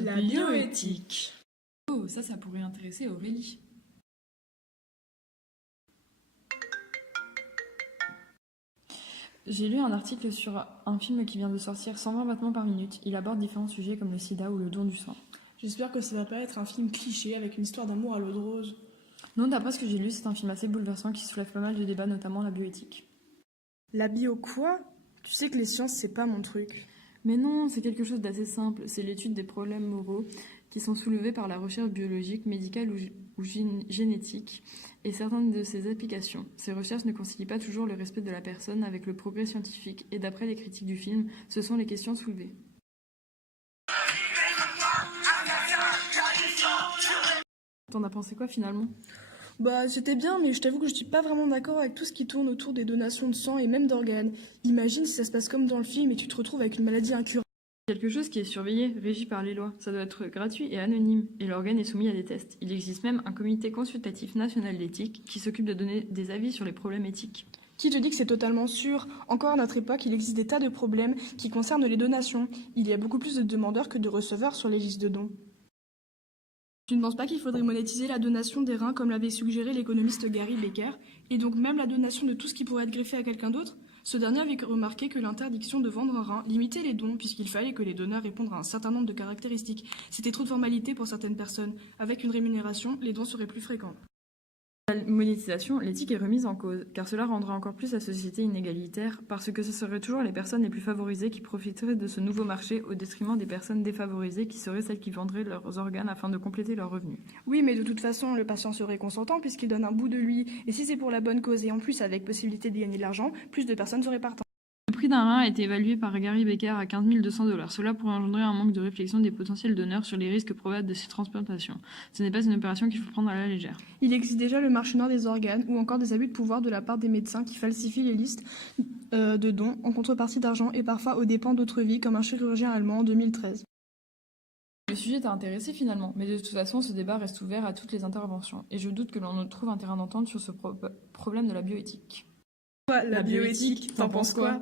La bioéthique. Oh, ça pourrait intéresser Aurélie. J'ai lu un article sur un film qui vient de sortir, 120 battements par minute. Il aborde différents sujets comme le sida ou le don du sang. J'espère que ça va pas être un film cliché avec une histoire d'amour à l'eau de rose. Non, d'après ce que j'ai lu, c'est un film assez bouleversant qui soulève pas mal de débats, notamment la bioéthique. La bio quoi? Tu sais que les sciences, c'est pas mon truc. Mais non, c'est quelque chose d'assez simple. C'est l'étude des problèmes moraux qui sont soulevés par la recherche biologique, médicale ou génétique et certaines de ses applications. Ces recherches ne concilient pas toujours le respect de la personne avec le progrès scientifique et d'après les critiques du film, ce sont les questions soulevées. T'en as pensé quoi finalement? Bah, c'était bien, mais je t'avoue que je suis pas vraiment d'accord avec tout ce qui tourne autour des donations de sang et même d'organes. Imagine si ça se passe comme dans le film et tu te retrouves avec une maladie incurable. Quelque chose qui est surveillé, régi par les lois. Ça doit être gratuit et anonyme, et l'organe est soumis à des tests. Il existe même un comité consultatif national d'éthique qui s'occupe de donner des avis sur les problèmes éthiques. Qui te dit que c'est totalement sûr? Encore à notre époque, il existe des tas de problèmes qui concernent les donations. Il y a beaucoup plus de demandeurs que de receveurs sur les listes de dons. Tu ne penses pas qu'il faudrait monétiser la donation des reins comme l'avait suggéré l'économiste Gary Becker, et donc même la donation de tout ce qui pourrait être greffé à quelqu'un d'autre? Ce dernier avait remarqué que l'interdiction de vendre un rein limitait les dons puisqu'il fallait que les donneurs répondent à un certain nombre de caractéristiques. C'était trop de formalités pour certaines personnes. Avec une rémunération, les dons seraient plus fréquents. La monétisation, l'éthique est remise en cause, car cela rendra encore plus la société inégalitaire, parce que ce seraient toujours les personnes les plus favorisées qui profiteraient de ce nouveau marché au détriment des personnes défavorisées qui seraient celles qui vendraient leurs organes afin de compléter leurs revenus. Oui, mais de toute façon, le patient serait consentant puisqu'il donne un bout de lui. Et si c'est pour la bonne cause et en plus avec possibilité de gagner de l'argent, plus de personnes seraient partantes. Le prix d'un rein a été évalué par Gary Becker à 15 200 $. Cela pourrait engendrer un manque de réflexion des potentiels donneurs sur les risques probables de ces transplantations. Ce n'est pas une opération qu'il faut prendre à la légère. Il existe déjà le marché noir des organes ou encore des abus de pouvoir de la part des médecins qui falsifient les listes de dons en contrepartie d'argent et parfois aux dépens d'autres vies comme un chirurgien allemand en 2013. Le sujet t'a intéressé finalement, mais de toute façon ce débat reste ouvert à toutes les interventions et je doute que l'on trouve un terrain d'entente sur ce problème de la bioéthique. La bioéthique, t'en penses quoi?